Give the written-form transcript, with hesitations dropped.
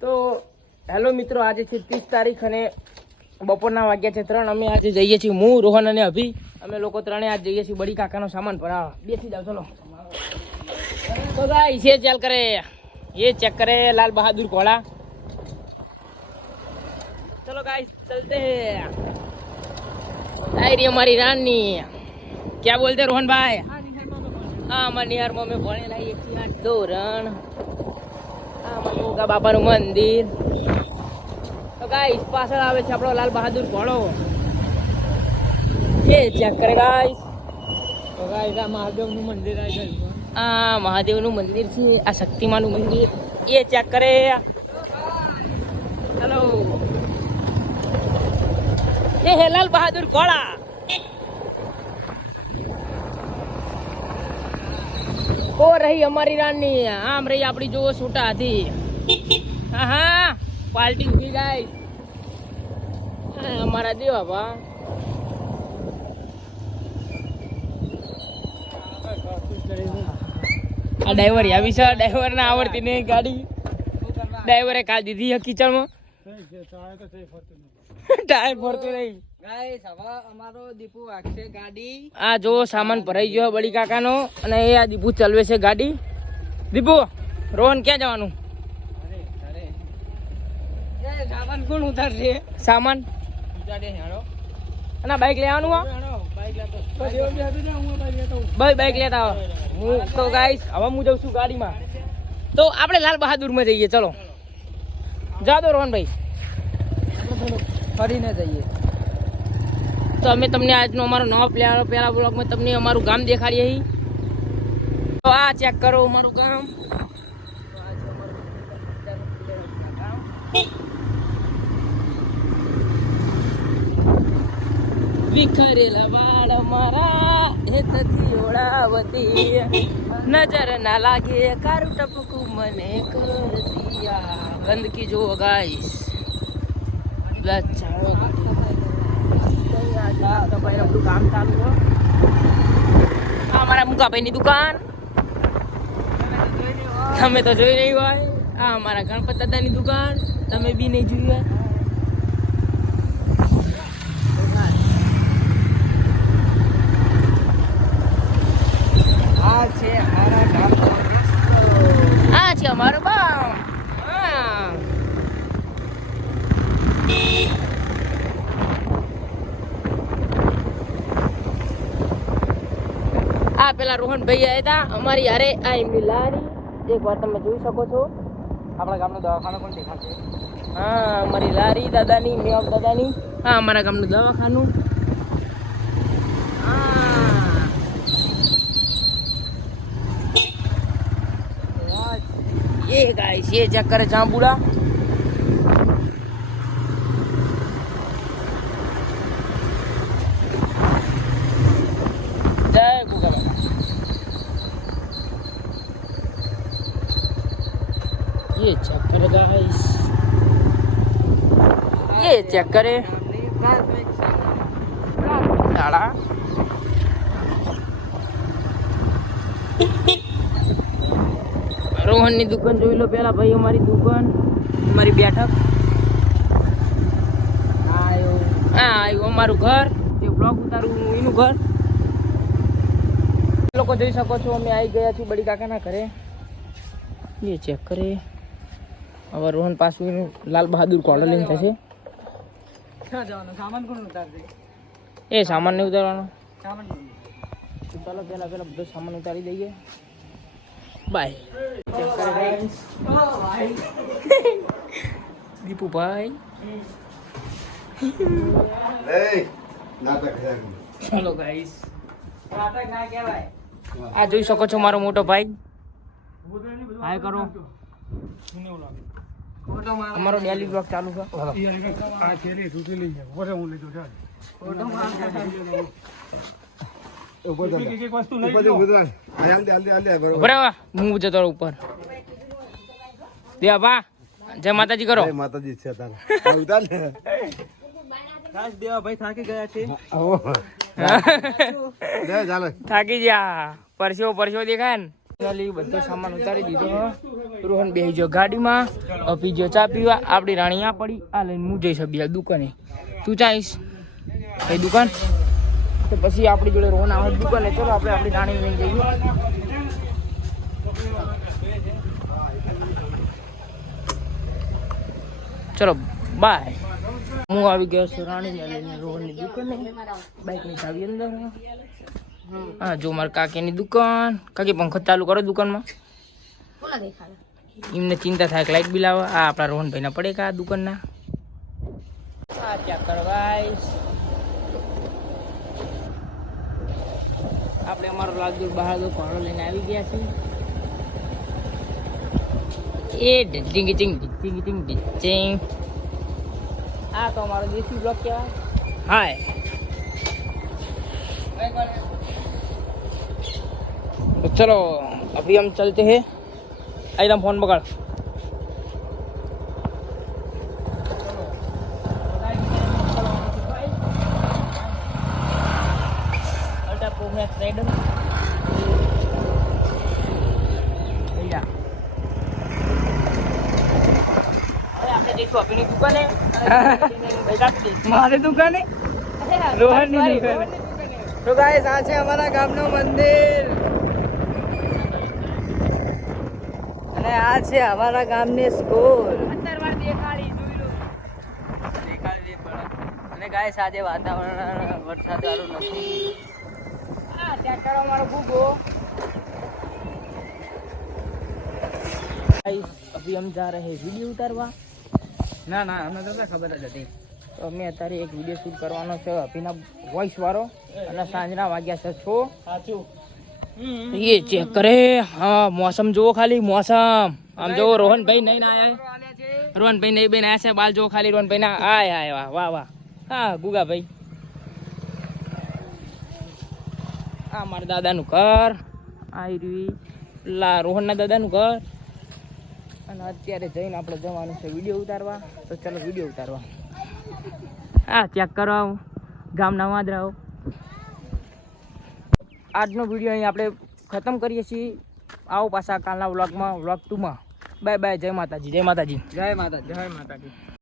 તો હેલો મિત્રો, આજે છે 30 તારીખ અને બપોરના વાગ્યા છે 3. અમે આજે જઈએ છીએ, હું, રોહન અને અભી, અમે લોકો ત્રણે આજ જઈએ છીએ બડી કાકાનો સામાન ભરાવા. બેસી જાઓ ચલો. તો ગાઈસ ये चल करे, ये चेक करे लाल बहादुर घोड़ा. चलो गाइस चलते हैं. हमारी रानी क्या बोलते रोहन भाई? हाँ मनिहार में भणेला 1 થી 8 ધોરણ. મોગા બાપાનું મંદિર. તો ગાઈસ પાછળ આવે છે આપણો લાલ બહાદુર ઘોડો. એ ચેક કરે ગાઈસ. તો ગાઈસ આ મહાદેવનું મંદિર આવી ગયું. આ મહાદેવનું મંદિર છે, આ શક્તિમાનું મંદિર. એ ચેક કરે. હેલો, ये है लाल बहादुर घोड़ा. वो रही हमारी रानी. आम रही अपनी जो सूटा थी. हाँ हाँ पार्टी हुई गाइस. हमारा देवा बा આ ડ્રાઈવર આવી છે. ડ્રાઈવર ને આવડતી નહીં ગાડી. ડ્રાઈવરે કાઢ દીધી છે કિચડમાં. ટાયર ફરતું નહીં ગાઈસ. હવે અમારો દીપુ વાગશે ગાડી. આ જો સામાન ભરાઈ ગયો બડી કાકાનો અને એ આ દીપુ ચલવે છે ગાડી. દીપુ, રોહન ક્યાં જવાનું? સામાન કોણ ઉતારશે? સામાન ઉતારે હેડો. અને બાઈક લઈ આવવાનું. બાઈક લેતા આવો. હું તો ગાઈસ હવે હું જઉં છું ગાડીમાં. તો આપણે લાલ બહાદુર માં જઈએ. ચલો જા દો રોહનભાઈ, ફરીને જઈએ. તો અમે તમને આજનો અમારો નવો પહેલા બ્લોગમાં તમને અમારું ગામ દેખાડીએ છીએ. તો આ ચેક કરો અમારું ગામ. વિખરેલા વાળ મારા હેતથી ઓળાવતી, નજર ના લાગે કારું ટપકું મને કરતી. ગંદકી જુઓ ગાઈસ. કામ ચાલુ છે. અમારા મુકાભાઈની દુકાન તમે તો જોઈ નહીં હોય. આ અમારા ગણપત દાદાની દુકાન તમે બી નહીં જોઈ હોય. આ છે અમારા ગામ. આ છે અમારો ગામ. આ પેલા રોહનભાઈ આવ્યા હતા અમારી હારે. આ એમની લારી એક વાર તમે જોઈ શકો છો. આપણા ગામનો દવાખાનો પણ દેખાશે. હા અમારી લારી દાદાની, મેવ દાદાની. હા અમારા ગામનું દવાખાનું. ये गाइस ये चेक करे जांबूड़ा. जय गुगा बाबा. ये चेक करे गाइस, ये चेक करे साड़ा. રોહનની દુકાન જોઈ લો પેલા ભાઈ. અમારી દુકાન, અમારી બેઠક. હા આવ્યું અમારું ઘર. જે બ્લોગ ઉતારું એનું ઘર. લોકો જોઈ શકો છો અમે આવી ગયા છીએ બડી કાકાના ઘરે. એ ચેક કરે. હવે રોહન પાછું લાલ બહાદુર ઘોડો લઈને થશે. ક્યાં જવાનું? સામાન કોણ ઉતારશે? એ સામાન નહીં ઉતારવાનો. સામાન ચાલો પેલા બધો સામાન ઉતારી દઈએ. બાય. દીપુ ભાઈ ચલો ગાઈસ. આ જોઈ શકો છો મારો મોટો ભાઈ. હાય કરો. અમારો ડેલી બ્લોગ ચાલુ છે. હું જતો ઉપર. દેવા જય માતાજી કરો. માતાજી છે દેવા ભાઈ થાકી ગયા છે. થાકી ગયા. પરસ્યો દેખાય ને. બધો સામાન ઉતારી દીધો. રોહન બેહી ગયો ગાડીમાં, અભી ગયો ચા પીવા. આપણી રાણી આ પડી. આ લઈને હું જઈશ અભી દુકાને. તું ચાઈશ કઈ દુકાન? તો પછી આપણી જોડે રોહન આવે દુકાને. ચલો આપણે આપણી રાણી લઈને જઈએ. ચલો બાય. હું આવી ગયો છું રાણીને લઈને રોહનની દુકાને. બાઇકની ચાવી અંદર. હા જો મારા કાકીની દુકાન. કાકી પંખો ચાલુ કરો દુકાનમાં. એમને ચિંતા થાય કે લાઇટ બિલ આવે. આ આપણા રોહનભાઈના પડે કા દુકાનના. હા ત્યાં કરવાઈશ આપણે અમારો લાલદુર બહાદુર ઘોડો લઈને આવી ગયા છીએ. એ ડિંગ ડિંગ ડિંગ ડિંગ ડિંગ. આ તો અમારો દેશી બ્લોક કહેવાય. હાય तो चलो अभी हम चलते हैं. एकदम फोन पकड़. Ultra pro max rider. આપણે જઈશું અભિની દુકાને. મારી દુકાને રોહનની દુકાને. તો ગાઈસ આ છે અમારા ગામનું મંદિર અને આ છે અમારા ગામની સ્કૂલ. અને ગાઈસ આજે વાતાવરણ વરસાદ વાળું નથી. આ ચેક કરો અમારો ભૂગો. गाइस अभी हम जा रहे हैं वीडियो उतारवा. ના ના અમને તો ખબર જ હતી. તો અમે અત્યારે એક વિડીયો શૂટ કરવાનો છે અભિના વોઇસ વાળો. અને સાંજના વાગ્યા છે 6. સાચું. ये चेक करे. हाँ मौसम जो खाली मौसम. हम जो रोहन भाई नहीं ना आया. रोहन भाई नहीं बन आया से बाल जो खाली रोहन भाई ना आया है. वाह वाह वाह. हाँ गुगा भाई. આ મારા દાદાનું ઘર. આ રહ્યું લા રોહનના દાદાનું ઘર. અને અત્યારે જઈને આપણે જવાનું છે વિડીયો ઉતારવા. તો ચાલો વિડીયો ઉતારવા. હા ચેક કરો ગામના વાંદરાઓ. આજનો વિડીયો અહીં આપણે ખતમ કરીએ છીએ. આવો પાછા કાલના વ્લોગમાં વ્લોગ 2માં. Bye bye. જય માતાજી. જય માતાજી. જય માતાજી. જય માતાજી.